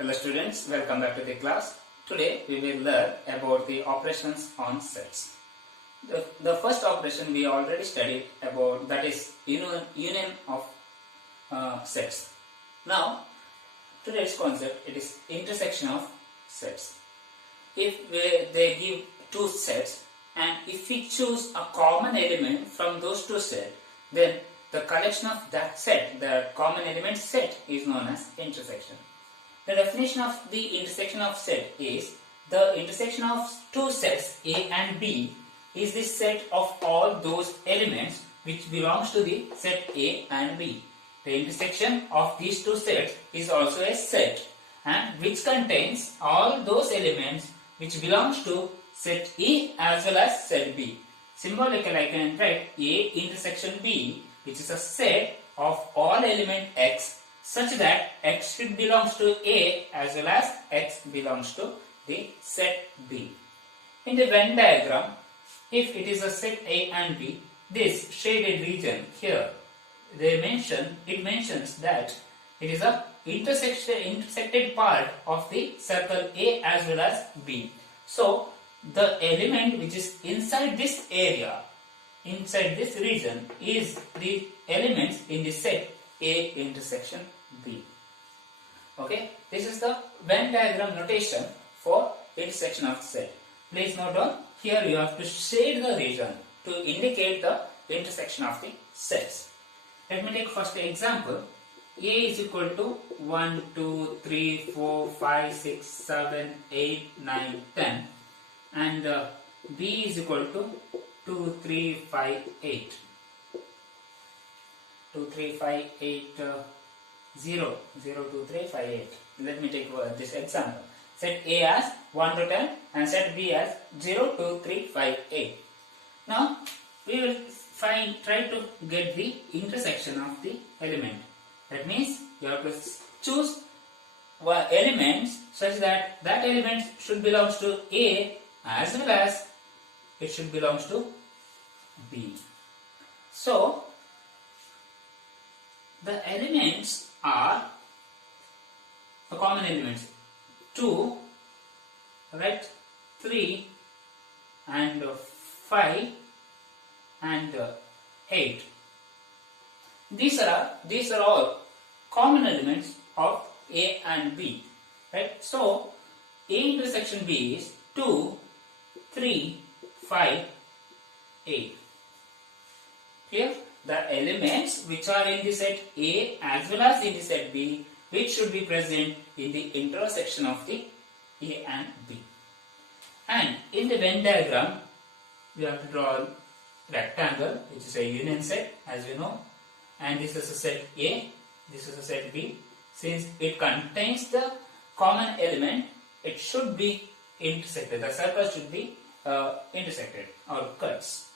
Hello students, welcome back to the class. Today we will learn about the operations on sets. The first operation we already studied about, that is union of sets. Now today's concept, it is intersection of sets. If they give two sets and if we choose a common element from those two sets, then the collection of that set, the common element set, is known as intersection. The definition of the intersection of set is the intersection of two sets A and B is the set of all those elements which belongs to the set A and B. The intersection of these two sets is also a set and which contains all those elements which belongs to set A as well as set B. Symbolically I can write A intersection B, which is a set of all element X such that X should belongs to A as well as X belongs to the set B. In the Venn diagram, if it is a set A and B, this shaded region here, it mentions that it is a intersected part of the circle A as well as B. So the element which is inside this area, inside this region, is the elements in the set A intersection B. Okay, this is the Venn diagram notation for intersection of set. Please note down, here you have to shade the region to indicate the intersection of the sets. Let me take first example. A is equal to 1, 2, 3, 4, 5, 6, 7, 8, 9, 10 and B is equal to 2, 3, 5, 8. 2, 3, 5, 8, 0, 0, 2, 3, 5, 8. Let me take this example. Set A as 1 to 10 and set B as 0, 2, 3, 5, 8. Now we will try to get the intersection of the element. That means you have to choose elements such that element should belongs to A as well as it should belongs to B. So the elements are the common elements 2, right, 3 and 5 and 8. These are all common elements of A and B, right? So A intersection B is 2, 3, 5, 8. Clear? The elements which are in the set A as well as in the set B, which should be present in the intersection of the A and B. And in the Venn diagram, we have to draw a rectangle, which is a union set, as you know. And this is a set A, this is a set B. Since it contains the common element, it should be intersected. The circle should be intersected or cuts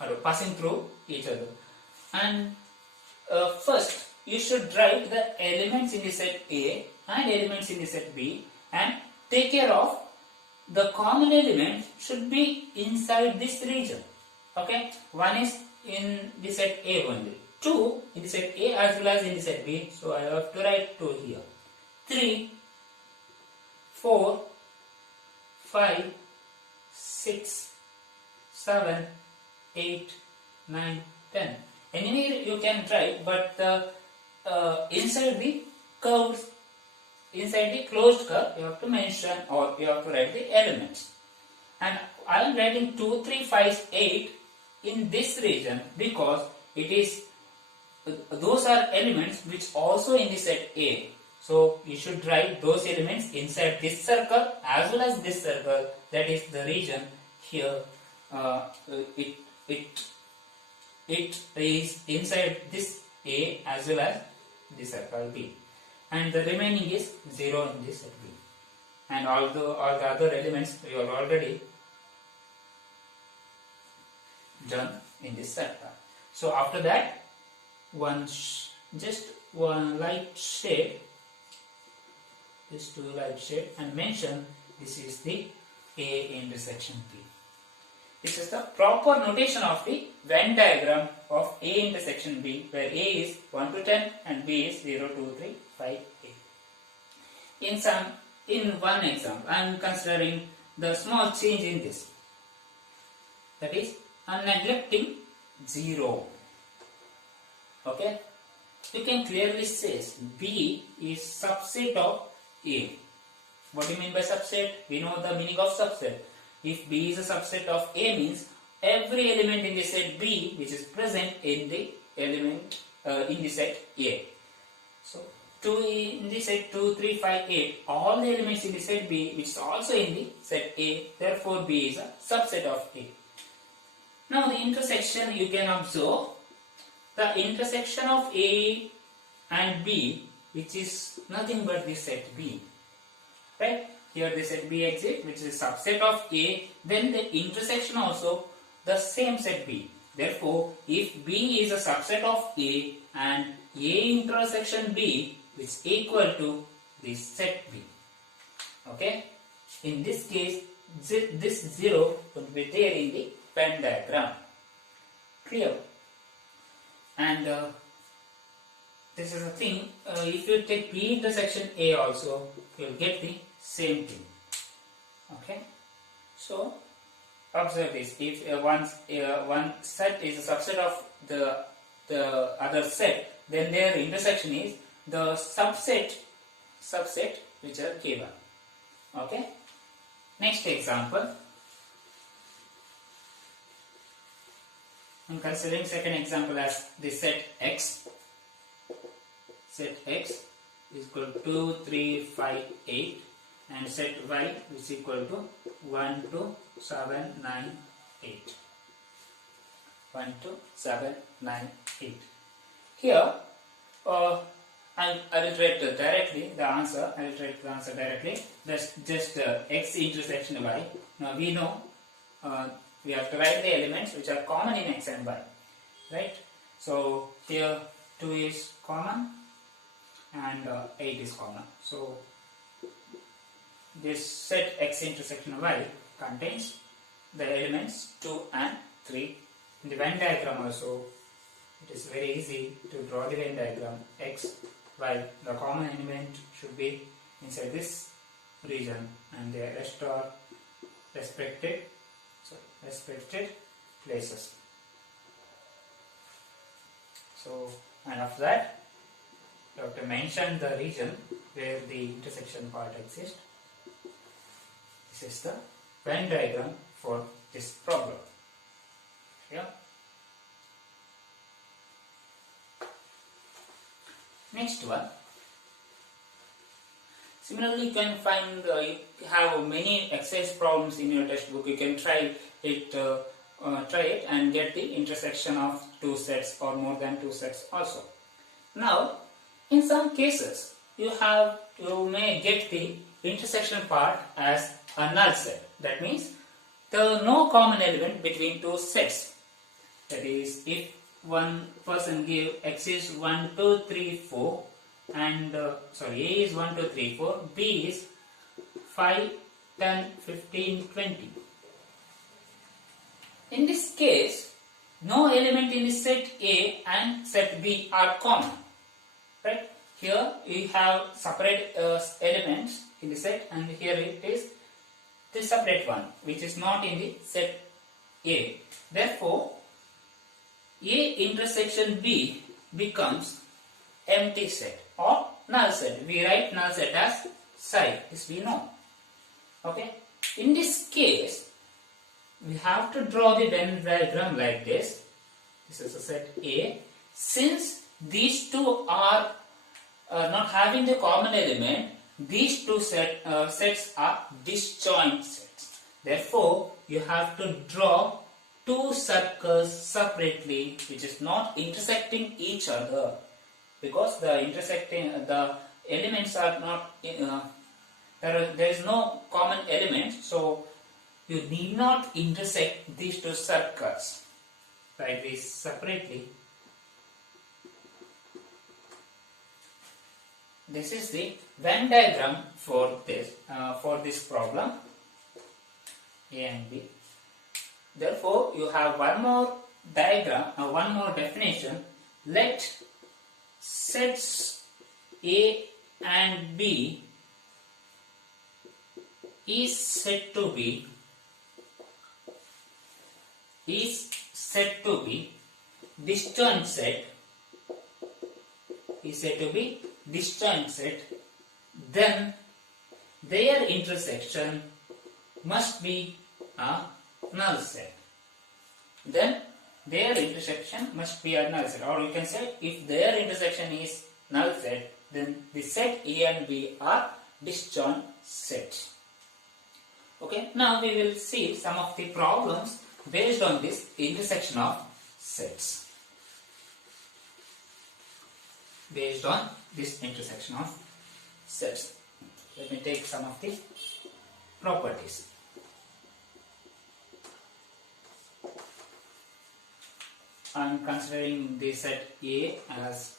or passing through each other. And first you should write the elements in the set A and elements in the set B and take care of the common element should be inside this region. Okay, one is in the set A only, 2 in the set A as well as in the set B, so I have to write 2 here. 3, 4, 5, 6, 7, 8, 9, 10. Anywhere you can write, but inside the curves, inside the closed curve, you have to mention or you have to write the elements. And I am writing 2, 3, 5, 8 in this region because it is those are elements which also in the set A. So you should write those elements inside this circle as well as this circle. That is the region here. It is inside this A as well as the circle B, and the remaining is 0 in this set B. And all the other elements we have already done in this circle. So after that, just one light shade, just 2 light shade, and mention this is the A intersection B. This is the proper notation of the Venn diagram of A intersection B, where A is 1 to 10 and B is 0, 2, 3, 5, 8. in one example, I am considering the small change in this. That is, I am neglecting 0. Okay, you can clearly say B is subset of A. What do you mean by subset? We know the meaning of subset. If B is a subset of A means every element in the set B which is present in the element in the set A. So 2 in the set 2, 3, 5, 8, all the elements in the set B which is also in the set A, therefore B is a subset of A. Now the intersection, you can observe the intersection of A and B, which is nothing but the set B. Right? Here the set B exists, which is a subset of A, then the intersection also the same set B. Therefore, if B is a subset of A and A intersection B, which is equal to the set B. Okay? In this case, this 0 will be there in the Venn diagram. Clear? And this is the thing, if you take B intersection A also, you will get the same thing. Okay? So, observe this. If one set is a subset of the other set, then their intersection is the subset which are given. Okay? Next example. I am considering second example as the set X. Set X is equal to 2, 3, 5, 8, and set Y is equal to 1, 2, 7, 9, 8. 1, 2, 7, 9, 8. Here, I will write directly the answer. I will write the answer directly. That's just X intersection Y. Now we know we have to write the elements which are common in X and Y. Right? So here 2 is common and 8 is common. So this set X intersection Y contains the elements 2 and 3. In the Venn diagram also, it is very easy to draw the Venn diagram. X, Y, the common element should be inside this region and the rest are respected places. So, and after that, you have to mention the region where the intersection part exists. This is the Venn diagram for this problem. Yeah. Next one. Similarly, you can find you have many exercise problems in your textbook. You can try it and get the intersection of two sets or more than two sets also. Now, in some cases, you may get the intersection part as a null set. That means there is no common element between two sets. That is, if one person give X is 1, 2, 3, 4 and A is 1, 2, 3, 4, B is 5, 10, 15, 20. In this case, no element in the set A and set B are common. Right? Here we have separate elements in the set, and here it is the separate one which is not in the set A. Therefore, A intersection B becomes empty set or null set. We write null set as psi, this we know. Okay. In this case, we have to draw the Venn diagram like this. This is a set A. Since these two are not having the common element, these two sets are disjoint sets. Therefore, you have to draw two circles separately, which is not intersecting each other, because the elements are not there is no common element, so you need not intersect these two circles. Write this separately. This is the Venn diagram for this problem A and B. Therefore, you have one more diagram, one more definition. Let sets A and B is said to be disjoint set, then their intersection must be a null set. Or you can say, if their intersection is null set, then the set A and B are disjoint sets. Okay, now we will see some of the problems based on this intersection of sets. Let me take some of the properties. I am considering the set A as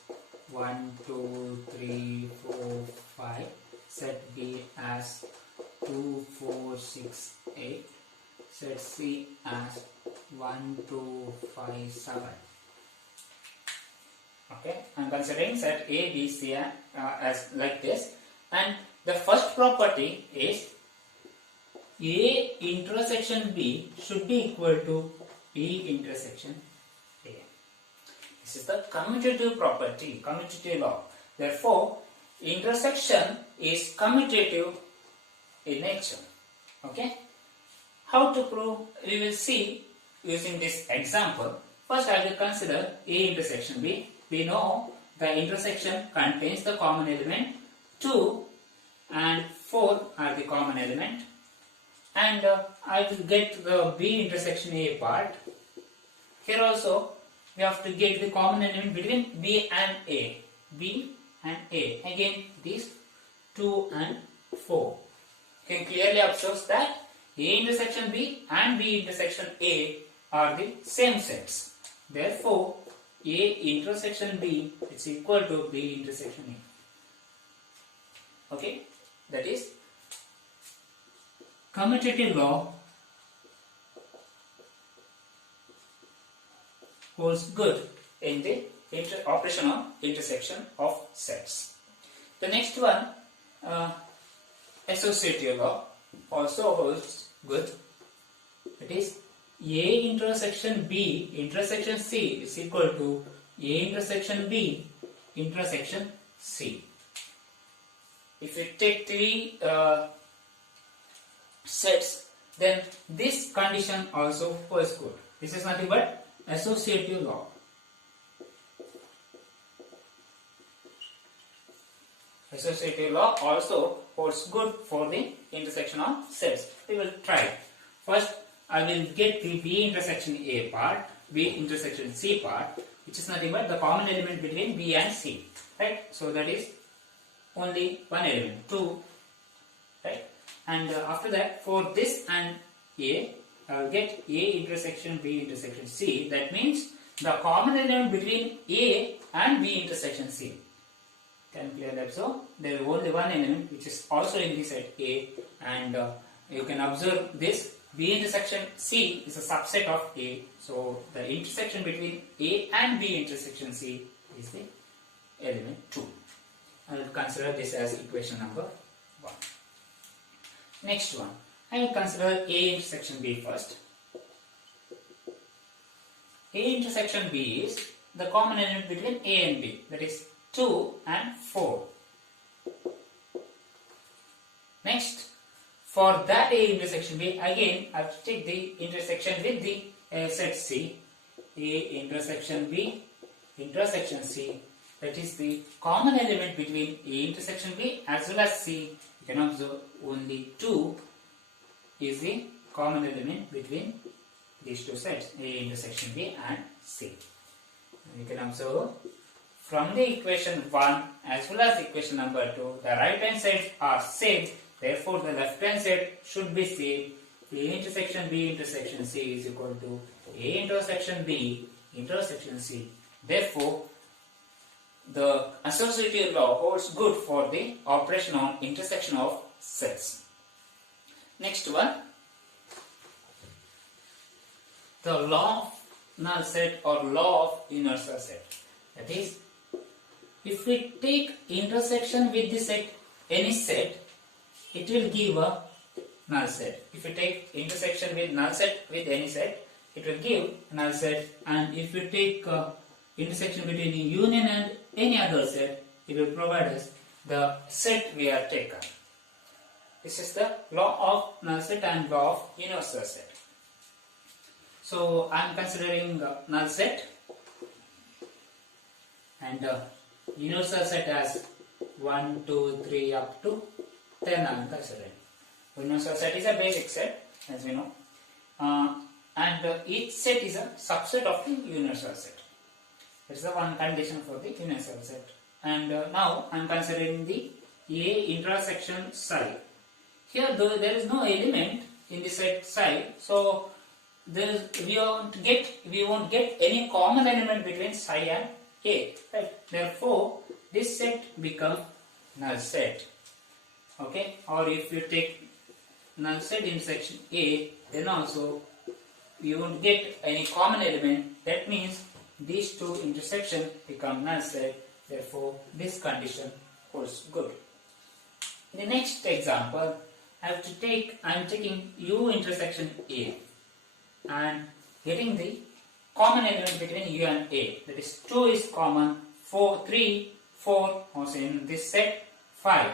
1, 2, 3, 4, 5, set B as 2, 4, 6, 8, set C as 1, 2, 5, 7. Okay, I am considering set A, B, C as like this, and the first property is A intersection B should be equal to B intersection A. This is the commutative property, commutative law. Therefore, intersection is commutative in nature. Okay, how to prove? We will see using this example. First, I will consider A intersection B. We know the intersection contains the common element 2 and 4 are the common element, and I will get the B intersection A part. Here also we have to get the common element between B and A. Again these 2 and 4. You can clearly observe that A intersection B and B intersection A are the same sets. Therefore, A intersection B is equal to B intersection A. Okay, that is commutative law holds good in the operation of intersection of sets. The next one, associative law, also holds good. It is A intersection B intersection C is equal to A intersection B intersection C. If you take 3 sets, then this condition also holds good. This is nothing but associative law. Associative law also holds good for the intersection of sets. We will try. First, I will get the B intersection A part, B intersection C part, which is nothing but the common element between B and C. Right? So that is only one element, 2. Right? And after that, for this and A, I will get A intersection B intersection C. That means the common element between A and B intersection C. Can clearly observe there is only one element which is also in the set A, and you can observe this B intersection C is a subset of A. So the intersection between A and B intersection C is the element 2. I will consider this as equation number 1. Next one, I will consider A intersection B first. A intersection B is the common element between A and B, that is 2 and 4. Next, for that A intersection B, again I have to take the intersection with the set C. A intersection B intersection C, that is the common element between A intersection B as well as C. You can observe only 2 is the common element between these two sets, A intersection B and C. You can observe from the equation 1 as well as equation number 2, the right hand sides are same. Therefore, the left hand side should be same. A intersection B intersection C is equal to A intersection B intersection C. Therefore, the associative law holds good for the operation on intersection of sets. Next one, the law of null set or law of universal set. That is, if we take intersection with the set, any set, it will give a null set. If you take intersection with null set with any set, it will give null set, and if you take intersection between a union and any other set, it will provide us the set we have taken. This is the law of null set and law of universal set. So I am considering null set and universal set as 1, 2, 3 up to 10 I am considering. Universal set is a basic set, as we know, and each set is a subset of the universal set. That is the one condition for the universal set. And now I am considering the A intersection psi. Here there is no element in the set psi, so we won't get any common element between psi and A. Right? Therefore, this set becomes null set. Okay? Or if you take null set intersection A, then also you won't get any common element. That means these two intersections become null set. Therefore, this condition holds good. In the next example, I am taking U intersection A and getting the common element between U and A. That is 2 is common, 3, 4 also in this set, 5.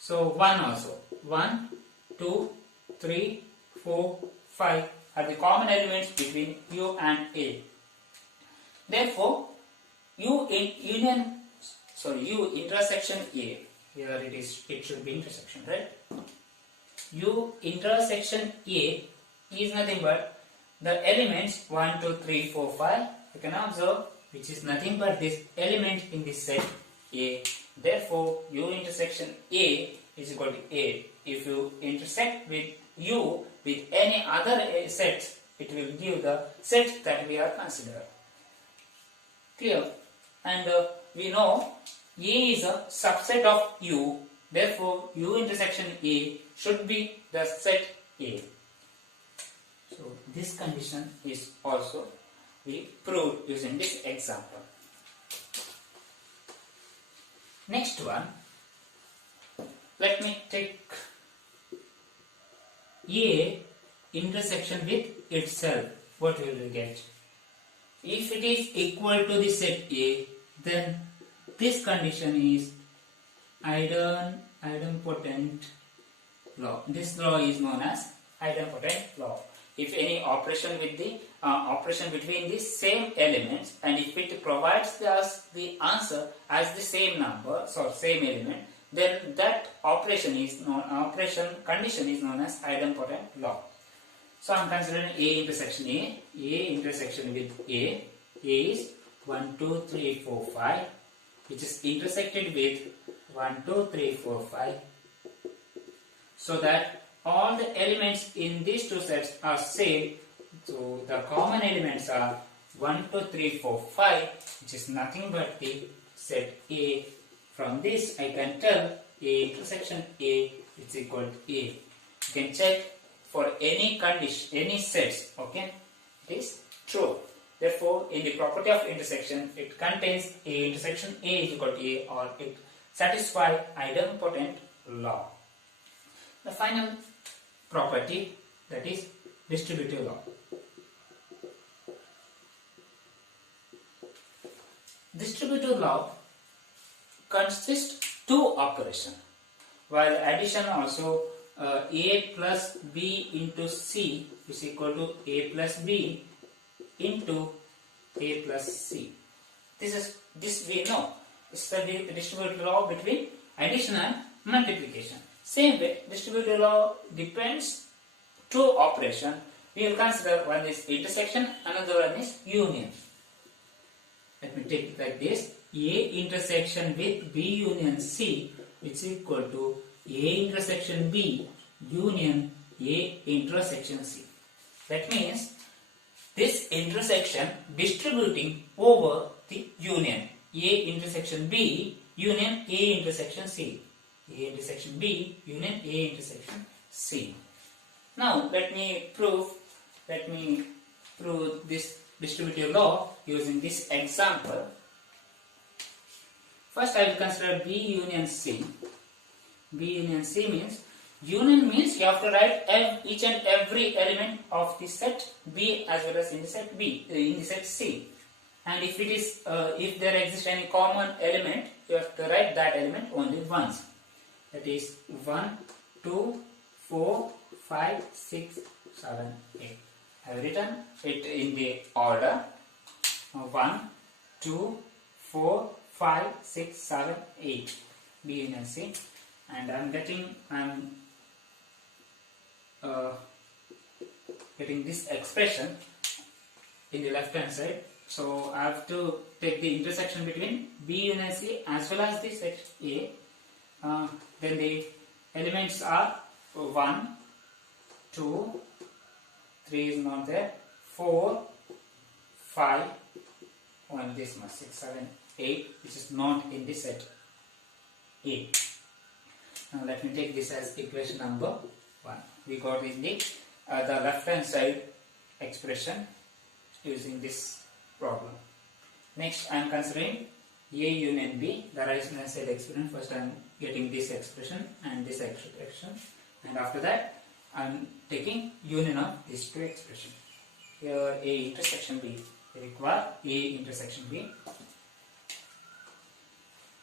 So 1 also. 1, 2, 3, 4, 5 are the common elements between U and A. Therefore, U intersection A, here it should be intersection, right? U intersection A is nothing but the elements 1, 2, 3, 4, 5. You can observe which is nothing but this element in this set A. Therefore, U intersection A is equal to A. If you intersect with U with any other sets, it will give the set that we are considering. Clear? And we know A is a subset of U. Therefore, U intersection A should be the set A. So, this condition is also we proved using this example. Next one, let me take A intersection with itself. What will we get? If it is equal to the set A, then this condition is idempotent law. This law is known as idempotent law. If any operation with the operation between the same elements, and if it provides us the answer as the same number, so same element, then that condition is known as idempotent law. So I am considering A intersection A. A intersection with A is 1, 2, 3, 4, 5, which is intersected with 1, 2, 3, 4, 5, so that all the elements in these two sets are same. So the common elements are 1, 2, 3, 4, 5, which is nothing but the set A. From this I can tell A intersection A is equal to A. You can check for any condition, any sets, okay, it is true. Therefore, in the property of intersection, it contains A intersection A is equal to A, or it satisfies idempotent law. The final property, that is distributive law. Distributive law consists two operations, while addition also A plus B into C is equal to A plus B into A plus C. This we know. This is the distributive law between addition and multiplication. Same way, distributive law depends two operations. We will consider one is intersection, another one is union. Let me take it like this. A intersection with B union C is equal to A intersection B union A intersection C. That means this intersection distributing over the union A intersection B union A intersection C. A intersection B union A intersection C. Now let me prove this distributive law using this example. First I will consider B union C. B union C means Union means you have to write each and every element of the set B as well as in the set B, in the set C. And if it is, if there exists any common element, you have to write that element only once. That is 1, 2, 4, 5, 6, 7, 8. I have written it in the order 1, 2, 4, 5, 6, 7, 8. B, Union, C. And I'm getting this expression in the left hand side. So I have to take the intersection between B, Union, C as well as the set A. Then the elements are 1, 2, 3 is not there, 4, 5, and this much 6, 7, 8, which is not in the set A. Now let me take this as equation number 1. We got in the left hand side expression using this problem. Next I am considering A union B, the right hand side expression. First I am getting this expression and this expression, and after that I am taking union of these two expressions. Here A intersection B, we require A intersection B.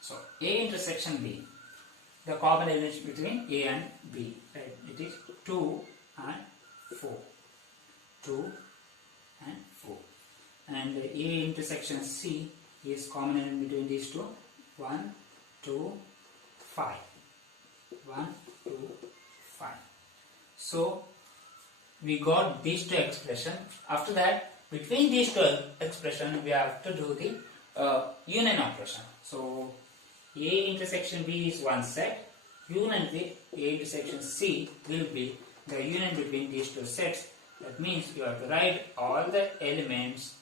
So A intersection B, the common elements between A and B, right? It is 2 and 4. 2 and 4. And A intersection C is common element between these two. 1, 2, 5. 1, 2, 5. So we got these two expressions. After that, between these two expressions, we have to do the union operation. So A intersection B is one set. Union with A intersection C will be the union between these two sets. That means you have to write all the elements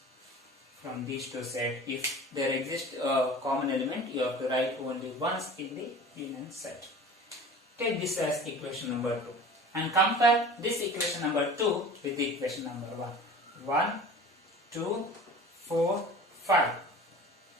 from these two sets. If there exists a common element, you have to write only once in the union set. Take this as equation number 2 and compare this equation number 2 with the equation number 1. 1, 2, 4, 5.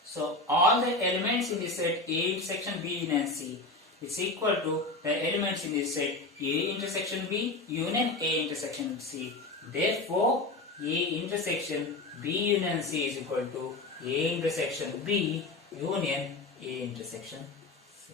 So all the elements in the set A intersection B union C is equal to the elements in the set A intersection B union A intersection C. Therefore, A intersection B union C is equal to A intersection B union A intersection C.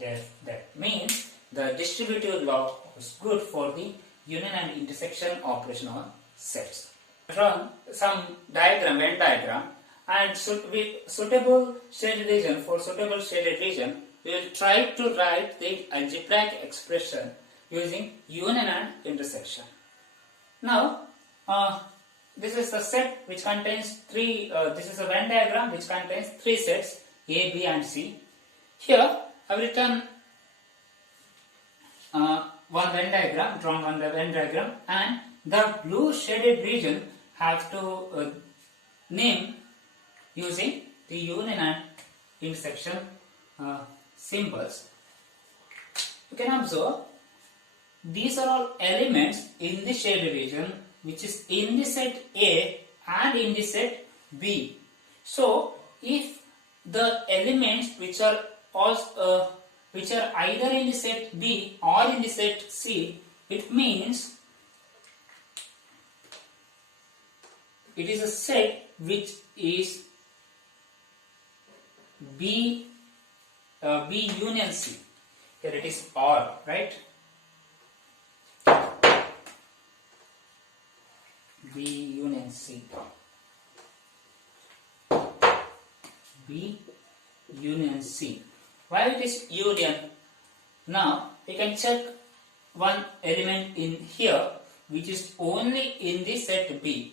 That means the distributive law is good for the union and intersection operation on sets. From some diagram, Venn diagram, and suitable shaded region, for suitable shaded region, we will try to write the algebraic expression using union and intersection. Now, this is the set which contains three, this is a Venn diagram which contains three sets A, B and C. Here I have written one Venn diagram, drawn one Venn diagram, and the blue shaded region have to name using the union and intersection symbols. You can observe these are all elements in the shaded region which is in the set A and in the set B. So if the elements which are also, which are either in the set B or in the set C, it means it is a set which is B union C. Here it is OR, right? B union C. B union C. Why it is union? Now we can check one element in here which is only in the set B,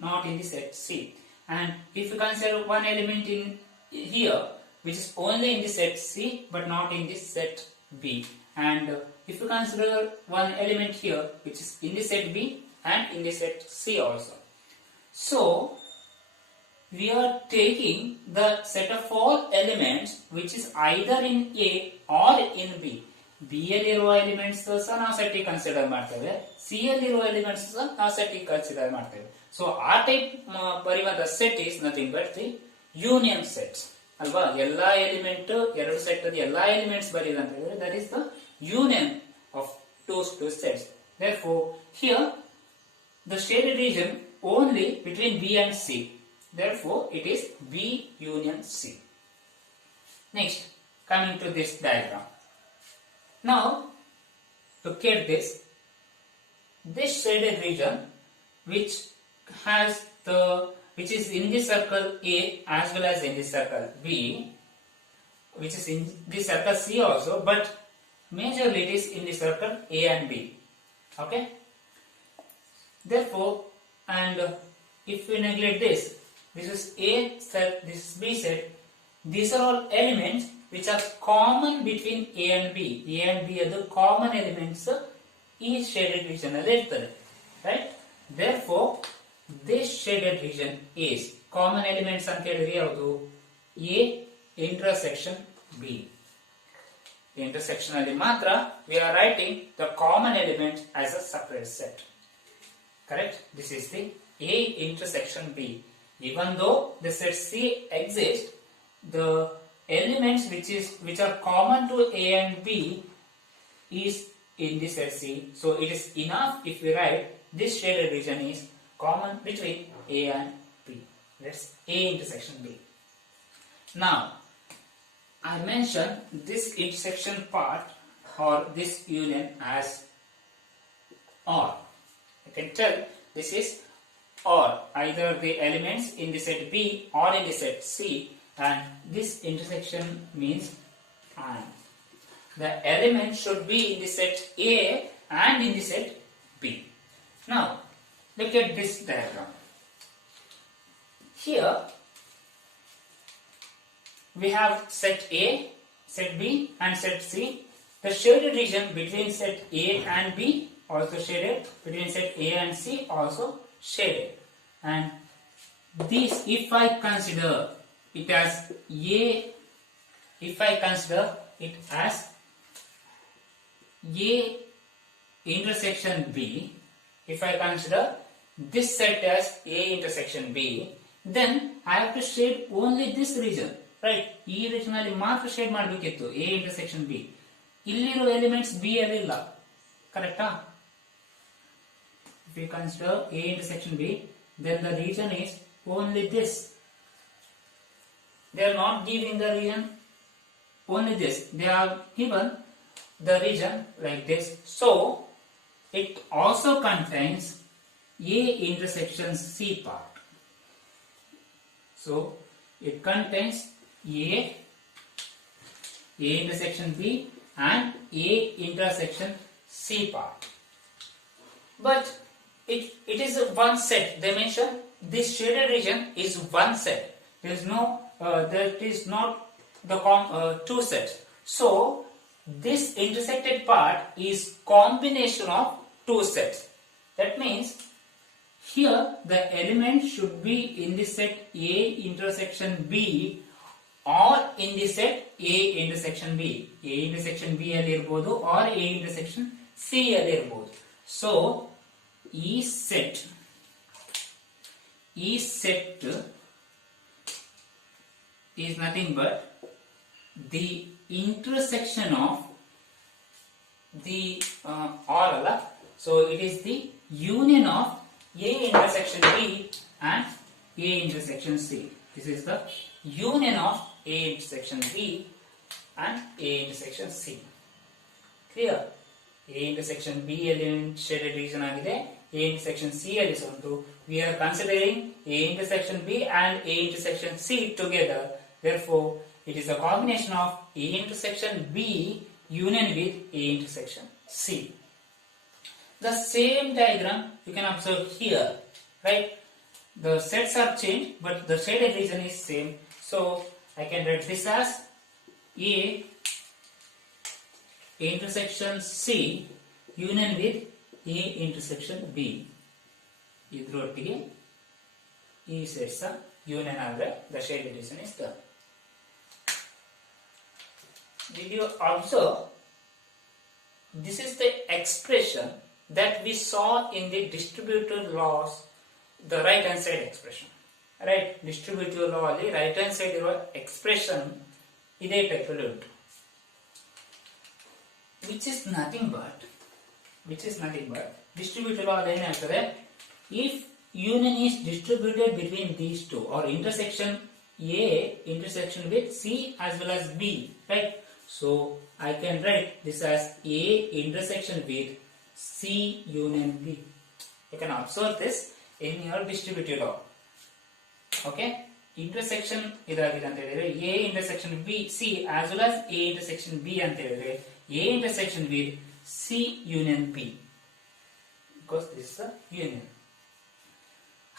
not in the set C. And if you consider one element in here which is only in the set C but not in the set B, and if you consider one element here which is in the set B and in the set C also. So we are taking the set of all elements which is either in A or in B. B yelliರುವ elements ಸಹ ನಾವು set consider ಮಾಡ್ತೇವೆ, C ಯಲ್ಲಿರುವ elements ಸಹ ನಾವು set consider ಮಾಡ್ತೇವೆ. So ಆ type ಬರೆಯುವಂತ set is nothing but the union set ಅಲ್ವಾ. ಎಲ್ಲಾ ಎಲಿಮೆಂಟ್ ಎರಡು ಸೆಟ್ ಎಲ್ಲಾ ಎಲಿಮೆಂಟ್ಸ್ ಬರೆಯುವಂತ that is the union of those two sets. Therefore, here the shaded region only between B and C. Therefore, it is B union C. Next, coming to this diagram. Now, look at this. This shaded region, which is in the circle A as well as in the circle B, which is in the circle C also, but majorly it is in the circle A and B. Okay. Therefore, and if we neglect this, this is A set, this is B set. These are all elements which are common between A and B. A and B are the common elements ಈ shaded region ಅಲ್ಲಿ ಇರ್ತದೆ, right? Therefore, this shaded region is common elements ಅಂತ ಹೇಳಿದ್ರೆ ಯಾವುದು? A intersection B. Intersection ಅಲ್ಲಿ ಮಾತ್ರ we are writing the common element as a separate set. Correct? This is the A intersection B. Even though the set C exists, the elements which are common to A and B is in this set C. So it is enough if we write this shaded region is common between A and B. That's A intersection B. Now, I mentioned this intersection part or this union as OR. I can tell this is OR, either the elements in the set B or in the set C, and this intersection means AND. The element should be in the set A and in the set B. Now, look at this diagram. Here, we have set A, set B and set C. The shaded region between set A and B also shaded, between set A and C also shaded. And this, if I consider it as A, if I consider it as A intersection B, if I consider this set as A intersection B, then I have to shade only this region, right? ಈ region ಅಲ್ಲಿ ಮಾತ್ರ shade ಮಾಡಬೇಕಿತ್ತು A intersection B. ಇಲ್ಲಿರೋ elements B ಅಲ್ಲಿ ಇಲ್ಲ, ಕರೆಕ್ಟಾ? If we consider A intersection B, then the region is only this. They are not giving the region only this. They are given the region like this. So, it also contains A intersection C part. So, it contains A intersection B and A intersection C part. But it is one set. They mention this shaded region is one set. There is no, that is not the two sets. So, this intersected part is combination of two sets. That means here the element should be in the set A intersection B or in the set A intersection B. A intersection B ಅಲ್ಲಿ ಇರಬಹುದು or A intersection C ಅಲ್ಲಿ ಇರಬಹುದು. So ಈ set is nothing but the intersection of the or alla. So it is the union of A intersection B and A intersection C. This is the union of A intersection B and A intersection C. Clear? A intersection B element shaded region agide, A intersection C ali untu. We are considering A intersection B and A intersection C together. Therefore, it is a combination of A intersection B union with A intersection C. The same diagram you can observe here, right? The sets are changed, but the shaded region is same. So I can write this as A intersection C union with A intersection B. ಇದರೊಟ್ಟಿಗೆ ಈ sets union ಆದರೆ the shaded region is done. Did you observe? This is the expression that we saw in the distributive laws, the right hand side expression. Right? Distributive law ali right hand side iರುವ expression ಇದೇ type ಅಲ್ಲಿ ಉಂಟು. Which is nothing but which is nothing but distributive law. If union is distributed between these two, or intersection A intersection with C as well as B, right? So I can write this as A intersection with C union B. You can observe this in your distributive law. Okay, intersection idaಗಿದೆ ಅಂತ ಹೇಳಿದ್ರೆ A intersection B C as well as A intersection B ಅಂತ ಹೇಳಿದ್ರೆ A intersection with C union B, because this is the union.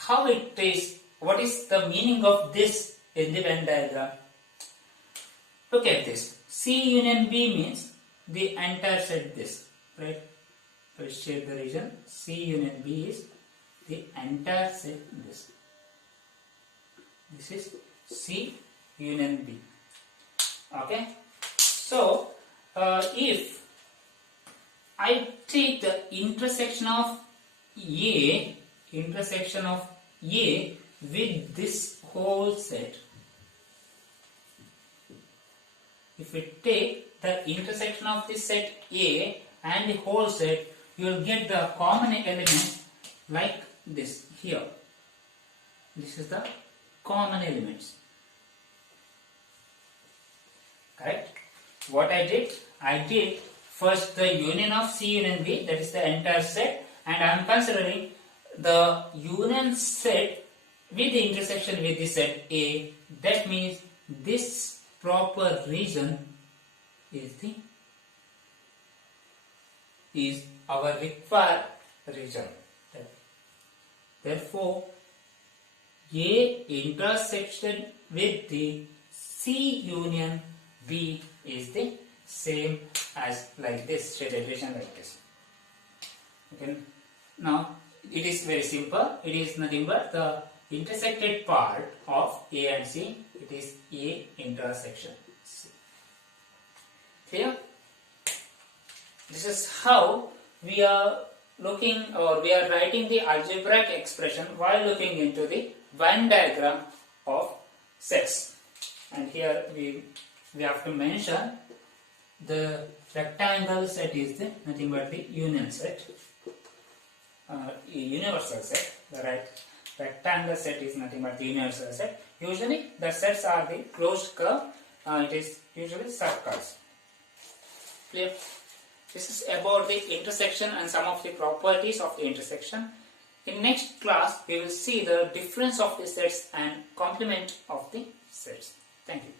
How it is, what is the meaning of this in the Venn diagram? Look at this. C union B means the entire set this, right? Let's shade the region. C union B is the entire set this. This is C union B. Okay. So if I take the intersection of A with this whole set, if we take the intersection of this set A and the whole set, you will get the common element like this here. This is the common elements. Correct? What I did first the union of C union B, that is the entire set, and I am considering the union set with the intersection with the set A. That means this proper region is our required region. Therefore, A intersection with the C union B is the same as like this, shaded region like this. Okay. Now it is very simple. It is nothing but the intersected part of A and C. It is A intersection C. Clear? This is how we are looking, or we are writing the algebraic expression while looking into the Venn diagram of sets. And here we have to mention the rectangle set is nothing but the union set, universal set. The rectangle set is nothing but the universal set. Usually the sets are the closed curve. It is usually circles. Clear? This is about the intersection and some of the properties of the intersection. In next class, we will see the difference of the sets and complement of the sets. Thank you.